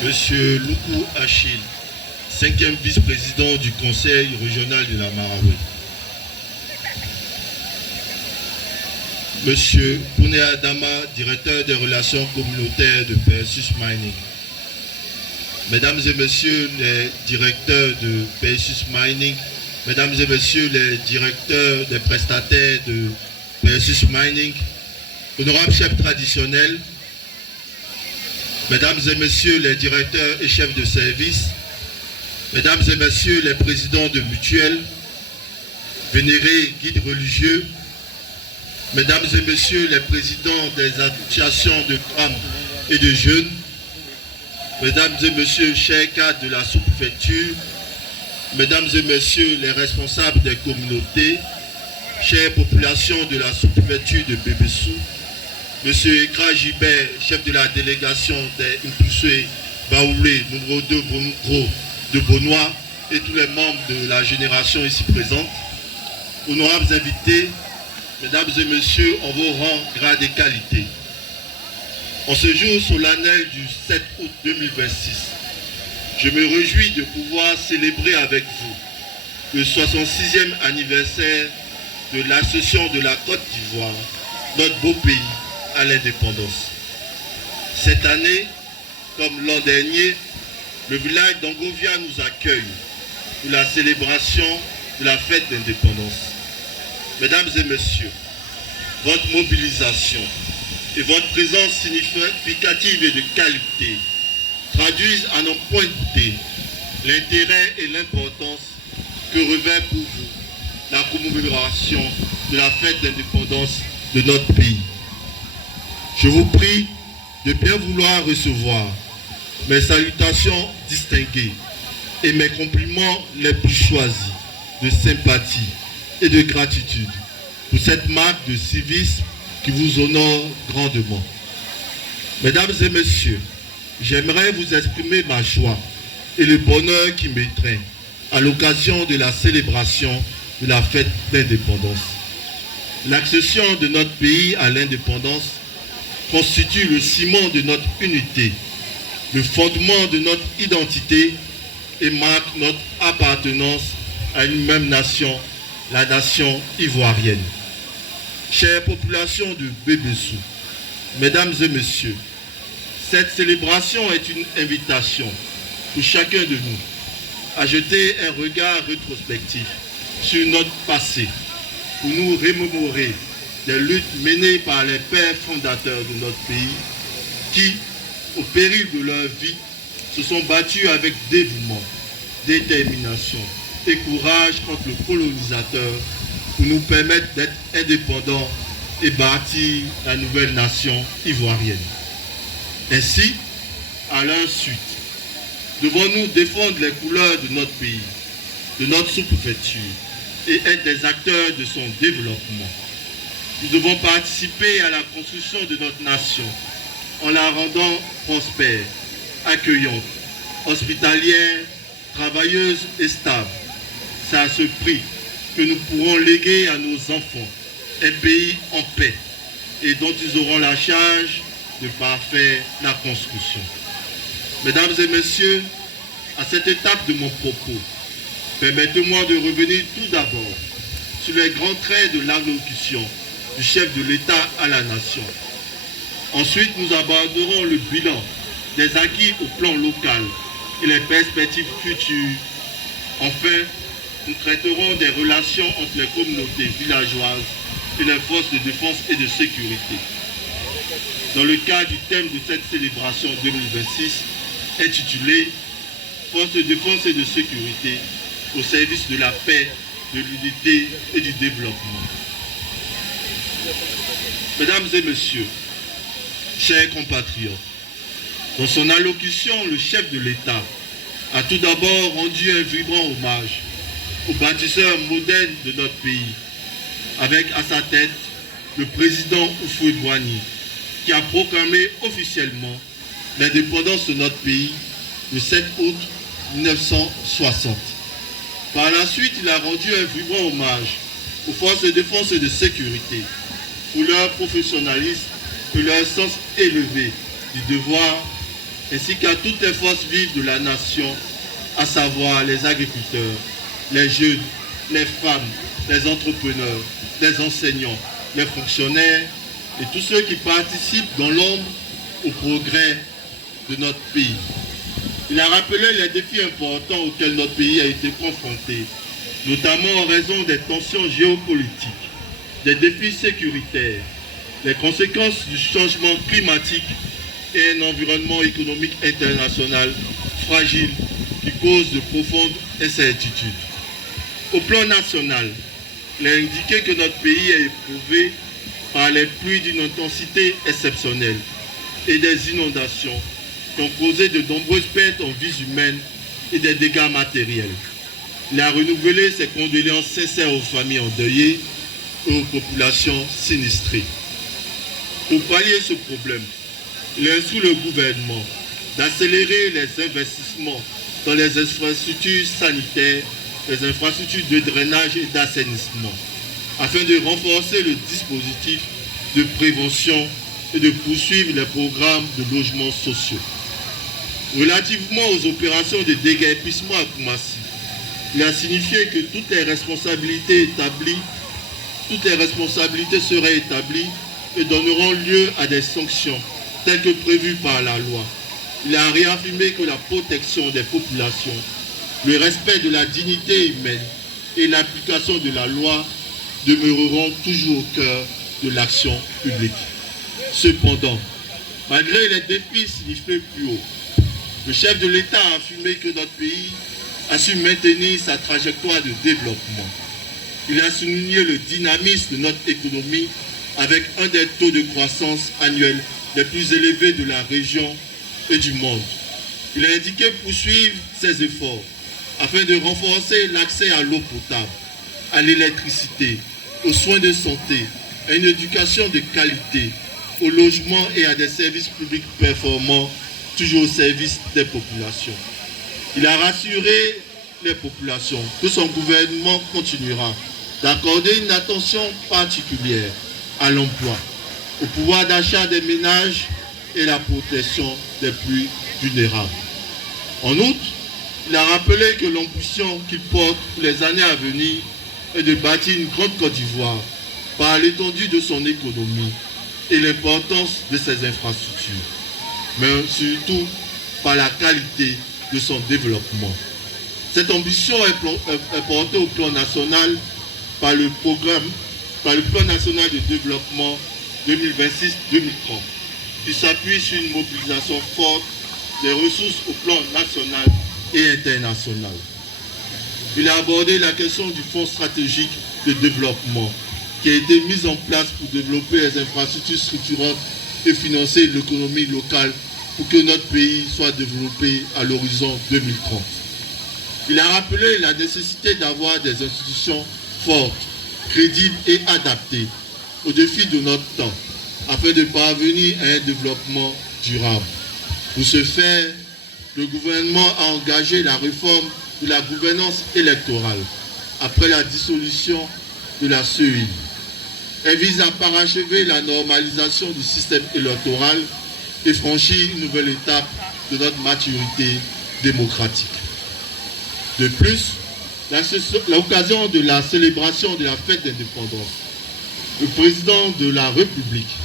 Monsieur Luku Achille, 5e vice-président du Conseil régional de la Marawi. Monsieur Pouné Adama, directeur des relations communautaires de Perseus Mining. Mesdames et messieurs les directeurs de Perseus Mining, mesdames et messieurs les directeurs des prestataires de Perseus Mining, honorables chefs traditionnels, mesdames et messieurs les directeurs et chefs de service, mesdames et messieurs les présidents de mutuelles, vénérés guides religieux, mesdames et messieurs les présidents des associations de femmes et de jeunes, mesdames et messieurs chers cadres de la sous-préfecture, mesdames et messieurs les responsables des communautés, chères populations de la sous-préfecture de Bébessou, monsieur Ekra Gibert, chef de la délégation des Impulsés Baoulé, numéro 2 Bonugro de Bonois, et tous les membres de la génération ici présente, honorables invités, mesdames et messieurs, en vos rangs, grades et qualités. En ce jour solennel du 7 août 2026, je me réjouis de pouvoir célébrer avec vous le 66e anniversaire de l'accession de la Côte d'Ivoire, notre beau pays, à l'indépendance. Cette année, comme l'an dernier, le village d'Angovia nous accueille pour la célébration de la fête d'indépendance. Mesdames et messieurs, votre mobilisation et votre présence significative et de qualité traduisent à n'en point douter l'intérêt et l'importance que revêt pour vous la commémoration de la fête d'indépendance de notre pays. Je vous prie de bien vouloir recevoir mes salutations distinguées et mes compliments les plus choisis de sympathie et de gratitude pour cette marque de civisme qui vous honore grandement. Mesdames et messieurs, j'aimerais vous exprimer ma joie et le bonheur qui m'étreint à l'occasion de la célébration de la fête d'indépendance. L'accession de notre pays à l'indépendance constitue le ciment de notre unité, le fondement de notre identité et marque notre appartenance à une même nation, la nation ivoirienne. Chère population de Bébessou, mesdames et messieurs, cette célébration est une invitation pour chacun de nous à jeter un regard rétrospectif sur notre passé pour nous remémorer des luttes menées par les pères fondateurs de notre pays qui, au péril de leur vie, se sont battus avec dévouement, détermination et courage contre le colonisateur pour nous permettre d'être indépendants et bâtir la nouvelle nation ivoirienne. Ainsi, à leur suite, devons-nous défendre les couleurs de notre pays, de notre sous-préfecture et être des acteurs de son développement. Nous devons participer à la construction de notre nation en la rendant prospère, accueillante, hospitalière, travailleuse et stable. C'est à ce prix que nous pourrons léguer à nos enfants un pays en paix et dont ils auront la charge de parfaire la construction. Mesdames et messieurs, à cette étape de mon propos, permettez-moi de revenir tout d'abord sur les grands traits de l'allocution du chef de l'État à la nation. Ensuite, nous aborderons le bilan des acquis au plan local et les perspectives futures. Enfin, nous traiterons des relations entre les communautés villageoises et les forces de défense et de sécurité. Dans le cadre du thème de cette célébration 2026, intitulé « Forces de défense et de sécurité au service de la paix, de l'unité et du développement ». Mesdames et messieurs, chers compatriotes, dans son allocution, le chef de l'État a tout d'abord rendu un vibrant hommage aux bâtisseurs modernes de notre pays, avec à sa tête le président Houphouët-Boigny, qui a proclamé officiellement l'indépendance de notre pays le 7 août 1960. Par la suite, il a rendu un vibrant hommage aux forces de défense et de sécurité pour leur professionnalisme et leur sens élevé du devoir ainsi qu'à toutes les forces vives de la nation, à savoir les agriculteurs, les jeunes, les femmes, les entrepreneurs, les enseignants, les fonctionnaires et tous ceux qui participent dans l'ombre au progrès de notre pays. Il a rappelé les défis importants auxquels notre pays a été confronté, notamment en raison des tensions géopolitiques, des défis sécuritaires, les conséquences du changement climatique et un environnement économique international fragile qui cause de profondes incertitudes. Au plan national, il a indiqué que notre pays est éprouvé par les pluies d'une intensité exceptionnelle et des inondations qui ont causé de nombreuses pertes en vies humaines et des dégâts matériels. Il a renouvelé ses condoléances sincères aux familles endeuillées et aux populations sinistrées. Pour pallier ce problème, il instruit le gouvernement d'accélérer les investissements dans les infrastructures sanitaires, les infrastructures de drainage et d'assainissement, afin de renforcer le dispositif de prévention et de poursuivre les programmes de logements sociaux. Relativement aux opérations de déguerpissement à Koumassi, il a signifié que toutes les responsabilités seraient établies et donneront lieu à des sanctions telles que prévues par la loi. Il a réaffirmé que la protection des populations, le respect de la dignité humaine et l'application de la loi demeureront toujours au cœur de l'action publique. Cependant, malgré les défis signifiés plus haut, le chef de l'État a affirmé que notre pays a su maintenir sa trajectoire de développement. Il a souligné le dynamisme de notre économie avec un des taux de croissance annuels les plus élevés de la région et du monde. Il a indiqué poursuivre ses efforts afin de renforcer l'accès à l'eau potable, à l'électricité, aux soins de santé, à une éducation de qualité, au logement et à des services publics performants, toujours au service des populations. Il a rassuré les populations que son gouvernement continuera d'accorder une attention particulière à l'emploi, au pouvoir d'achat des ménages et la protection des plus vulnérables. En outre, il a rappelé que l'ambition qu'il porte pour les années à venir est de bâtir une grande Côte d'Ivoire par l'étendue de son économie et l'importance de ses infrastructures, mais surtout par la qualité de son développement. Cette ambition est portée au plan national par le plan national de développement 2026-2030, qui s'appuie sur une mobilisation forte des ressources au plan national et international. Il a abordé la question du fonds stratégique de développement qui a été mis en place pour développer les infrastructures structurantes et financer l'économie locale pour que notre pays soit développé à l'horizon 2030. Il a rappelé la nécessité d'avoir des institutions fortes, crédibles et adaptées aux défis de notre temps afin de parvenir à un développement durable. Pour ce faire, le gouvernement a engagé la réforme de la gouvernance électorale après la dissolution de la CEI. Elle vise à parachever la normalisation du système électoral et franchir une nouvelle étape de notre maturité démocratique. De plus, l'occasion de la célébration de la fête d'indépendance, le président de la République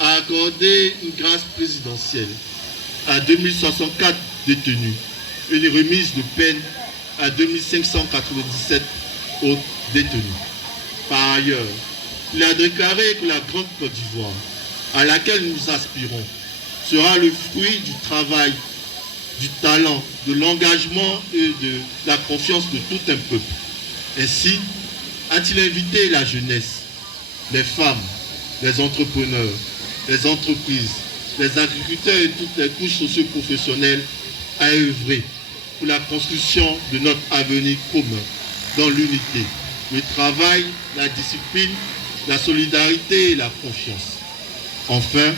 a accordé une grâce présidentielle à 2064 détenus et une remise de peine à 2597 autres détenus. Par ailleurs, il a déclaré que la Grande Côte d'Ivoire, à laquelle nous aspirons, sera le fruit du travail, du talent, de l'engagement et de la confiance de tout un peuple. Ainsi, a-t-il invité la jeunesse, les femmes, les entrepreneurs, les entreprises, les agriculteurs et toutes les couches socio-professionnelles à œuvrer pour la construction de notre avenir commun dans l'unité, le travail, la discipline, la solidarité et la confiance. Enfin,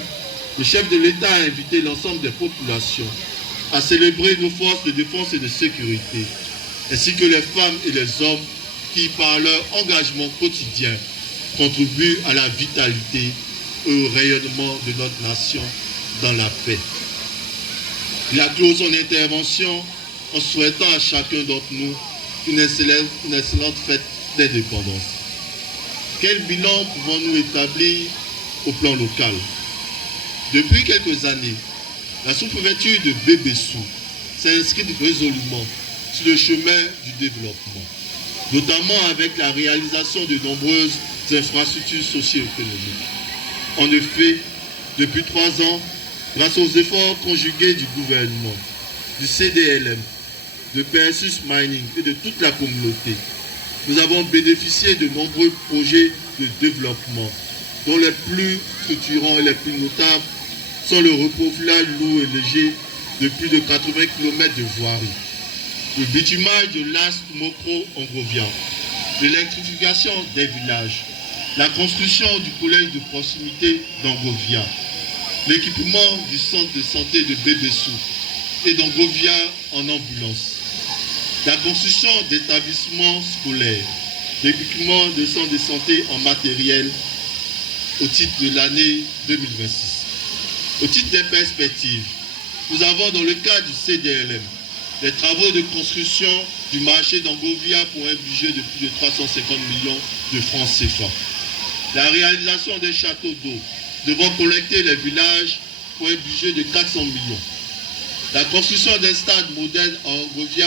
le chef de l'État a invité l'ensemble des populations à célébrer nos forces de défense et de sécurité, ainsi que les femmes et les hommes qui, par leur engagement quotidien, contribuent à la vitalité et au rayonnement de notre nation dans la paix. Il a clos son intervention en souhaitant à chacun d'entre nous une excellente fête d'indépendance. Quel bilan pouvons-nous établir au plan local? Depuis quelques années, la sous-préfecture de Bébessou s'est inscrite résolument sur le chemin du développement, notamment avec la réalisation de nombreuses infrastructures socio-économiques. En effet, depuis 3 ans, grâce aux efforts conjugués du gouvernement, du CDLM, de PSUS Mining et de toute la communauté, nous avons bénéficié de nombreux projets de développement, dont les plus structurants et les plus notables sont le reprofilage lourd et léger de plus de 80 km de voirie, le bitumage de l'As Mokro en Govian, l'électrification des villages, la construction du collège de proximité d'Angovia, l'équipement du centre de santé de Bébessou et d'Angovia en ambulance, la construction d'établissements scolaires, l'équipement de centres de santé en matériel au titre de l'année 2026. Au titre des perspectives, nous avons dans le cadre du CDLM les travaux de construction du marché d'Angovia pour un budget de plus de 350 millions de francs CFA. La réalisation des châteaux d'eau devant collecter les villages pour un budget de 400 millions. La construction d'un stade moderne en Angovia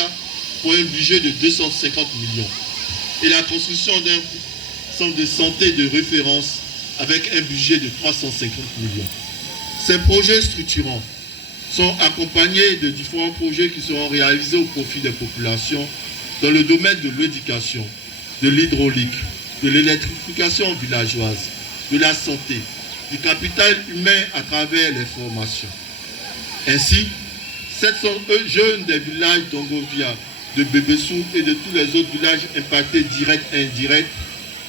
pour un budget de 250 millions. Et la construction d'un centre de santé de référence avec un budget de 350 millions. Ces projets structurants sont accompagnés de différents projets qui seront réalisés au profit des populations dans le domaine de l'éducation, de l'hydraulique, de l'électrification villageoise, de la santé, du capital humain à travers les formations. Ainsi, 700 jeunes des villages d'Angovia, de Bébessou et de tous les autres villages impactés directs et indirects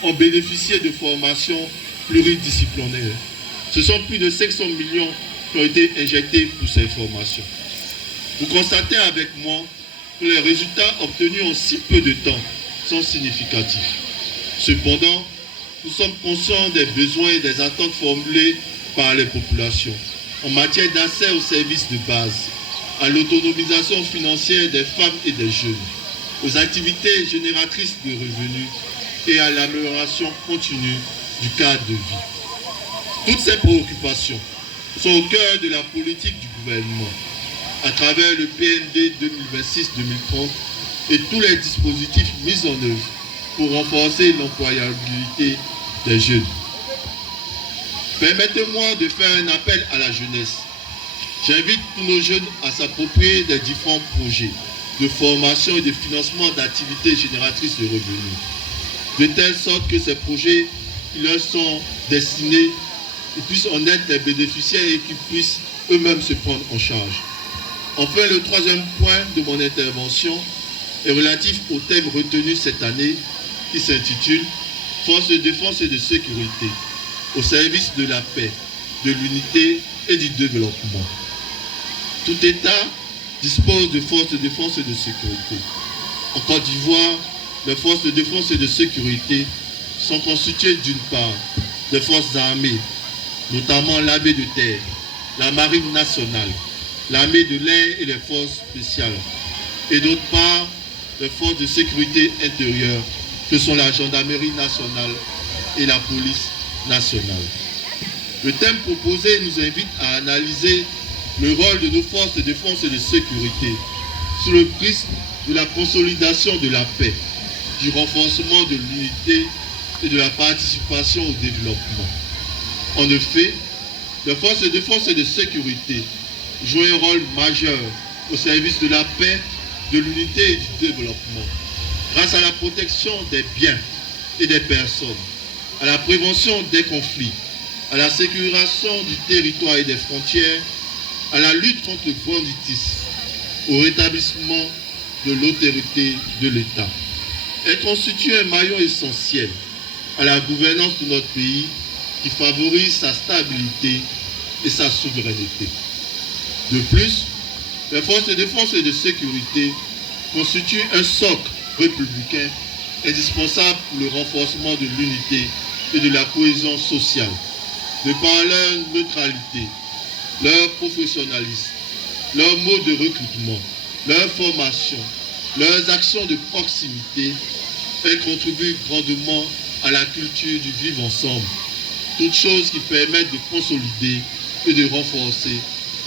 ont bénéficié de formations pluridisciplinaires. Ce sont plus de 500 millions qui ont été injectés pour ces formations. Vous constatez avec moi que les résultats obtenus en si peu de temps sont significatifs. Cependant, nous sommes conscients des besoins et des attentes formulées par les populations en matière d'accès aux services de base, à l'autonomisation financière des femmes et des jeunes, aux activités génératrices de revenus et à l'amélioration continue du cadre de vie. Toutes ces préoccupations sont au cœur de la politique du gouvernement, à travers le PND 2026-2030 et tous les dispositifs mis en œuvre pour renforcer l'employabilité des jeunes. Permettez-moi de faire un appel à la jeunesse. J'invite tous nos jeunes à s'approprier des différents projets de formation et de financement d'activités génératrices de revenus, de telle sorte que ces projets qui leur sont destinés puissent en être les bénéficiaires et qu'ils puissent eux-mêmes se prendre en charge. Enfin, le troisième point de mon intervention est relatif au thème retenu cette année qui s'intitule « Forces de défense et de sécurité au service de la paix, de l'unité et du développement ». Tout État dispose de forces de défense et de sécurité. En Côte d'Ivoire, les forces de défense et de sécurité sont constituées d'une part des forces armées, notamment l'armée de terre, la marine nationale, l'armée de l'air et les forces spéciales, et d'autre part les forces de sécurité intérieure que sont la gendarmerie nationale et la police nationale. Le thème proposé nous invite à analyser le rôle de nos forces de défense et de sécurité sous le prisme de la consolidation de la paix, du renforcement de l'unité et de la participation au développement. En effet, les forces de défense et de sécurité jouent un rôle majeur au service de la paix, de l'unité et du développement, grâce à la protection des biens et des personnes, à la prévention des conflits, à la sécurisation du territoire et des frontières, à la lutte contre le banditisme, au rétablissement de l'autorité de l'État. Elle constitue un maillon essentiel à la gouvernance de notre pays qui favorise sa stabilité et sa souveraineté. De plus, les forces de défense et de sécurité constituent un socle républicain indispensable pour le renforcement de l'unité et de la cohésion sociale, de par leur neutralité, leur professionnalisme, leur mode de recrutement, leur formation, leurs actions de proximité, elles contribuent grandement à la culture du vivre ensemble. Toutes choses qui permettent de consolider et de renforcer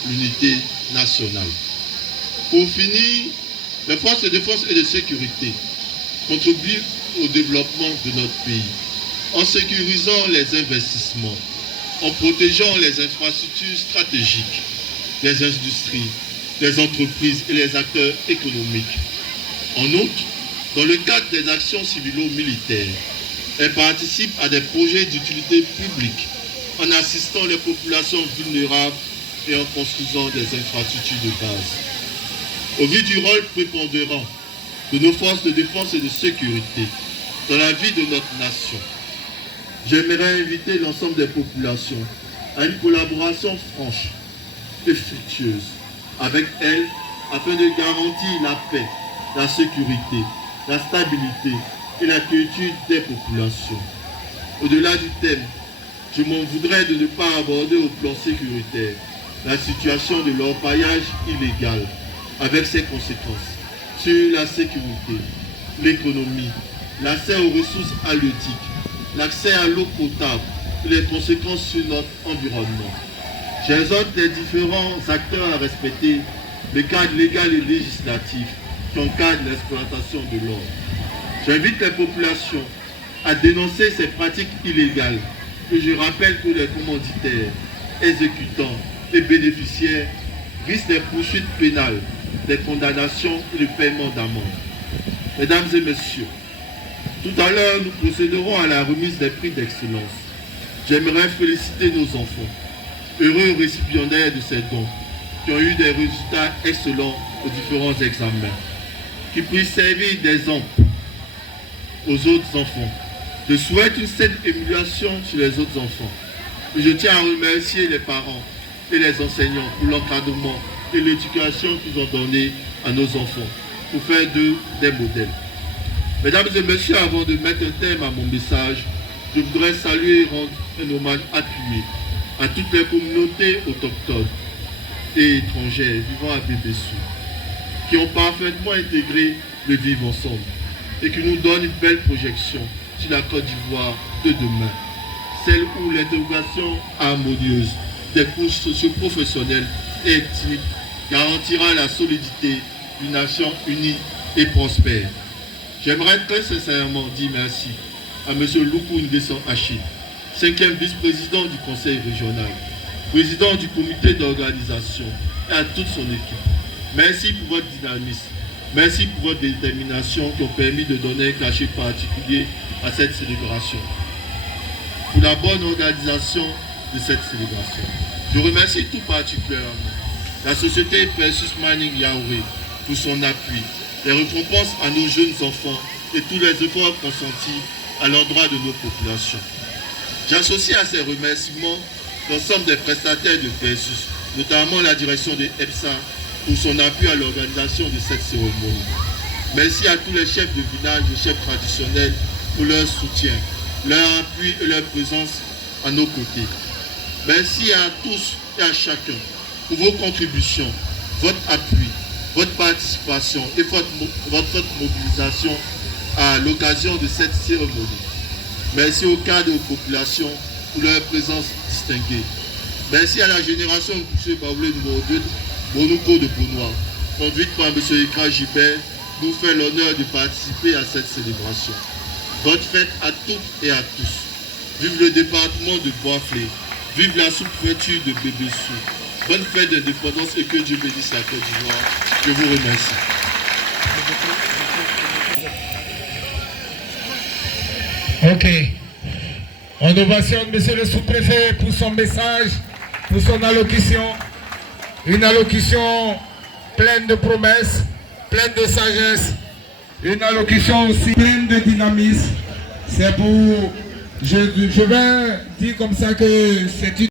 l'unité nationale. Pour finir, les forces de défense et de sécurité contribuent au développement de notre pays en sécurisant les investissements, en protégeant les infrastructures stratégiques, les industries, les entreprises et les acteurs économiques. En outre, dans le cadre des actions civilo-militaires, elles participent à des projets d'utilité publique en assistant les populations vulnérables et en construisant des infrastructures de base. Au vu du rôle prépondérant de nos forces de défense et de sécurité dans la vie de notre nation, j'aimerais inviter l'ensemble des populations à une collaboration franche et fructueuse avec elles afin de garantir la paix, la sécurité, la stabilité et la quiétude des populations. Au-delà du thème, je m'en voudrais de ne pas aborder au plan sécuritaire la situation de l'orpaillage illégal avec ses conséquences sur la sécurité, l'économie, l'accès aux ressources halieutiques, l'accès à l'eau potable et les conséquences sur notre environnement. J'exhorte les différents acteurs à respecter le cadre légal et législatif qui encadre l'exploitation de l'or. J'invite les populations à dénoncer ces pratiques illégales et je rappelle que les commanditaires, exécutants et bénéficiaires risquent des poursuites pénales, des condamnations et le paiement d'amende. Mesdames et messieurs, tout à l'heure, nous procéderons à la remise des prix d'excellence. J'aimerais féliciter nos enfants, heureux récipiendaires de ces dons, qui ont eu des résultats excellents aux différents examens, qui puissent servir d'exemple aux autres enfants. Je souhaite une saine émulation sur les autres enfants. Et je tiens à remercier les parents et les enseignants pour l'encadrement et l'éducation qu'ils ont donné à nos enfants, pour faire d'eux des modèles. Mesdames et messieurs, avant de mettre un terme à mon message, je voudrais saluer et rendre un hommage appuyé à toutes les communautés autochtones et étrangères vivant à Bébessou, qui ont parfaitement intégré le vivre ensemble et qui nous donnent une belle projection sur la Côte d'Ivoire de demain, celle où l'intégration harmonieuse des couches socio-professionnelles et ethniques garantira la solidité d'une nation unie et prospère. J'aimerais très sincèrement dire merci à M. Luku Nguessan Achille, 5e vice-président du Conseil régional, président du comité d'organisation et à toute son équipe. Merci pour votre dynamisme, merci pour votre détermination qui ont permis de donner un cachet particulier à cette célébration, pour la bonne organisation de cette célébration. Je remercie tout particulièrement la société Perseus Mining Yaouré pour son appui, les récompenses à nos jeunes enfants et tous les efforts consentis à l'endroit de nos populations. J'associe à ces remerciements l'ensemble des prestataires de Perseus, notamment la direction de EPSA pour son appui à l'organisation de cette cérémonie. Merci à tous les chefs de village et chefs traditionnels pour leur soutien, leur appui et leur présence à nos côtés. Merci à tous et à chacun pour vos contributions, votre appui, votre participation et votre mobilisation à l'occasion de cette cérémonie. Merci aux cadres et aux populations pour leur présence distinguée. Merci à la génération de M. Baoulé numéro 2, Bonouko de Bounois, conduite par M. Ikra Gibert, nous fait l'honneur de participer à cette célébration. Bonne fête à toutes et à tous. Vive le département de Bois-Flé. Vive la sous-préfecture de Bébessou. Bonne fête d'indépendance et que Dieu bénisse la Côte d'Ivoire. Je vous remercie. Ok. On ovationne monsieur le sous-préfet pour son message, pour son allocution. Une allocution pleine de promesses, pleine de sagesse. Une allocution aussi pleine de dynamisme. C'est pour... Je vais dire comme ça que c'est une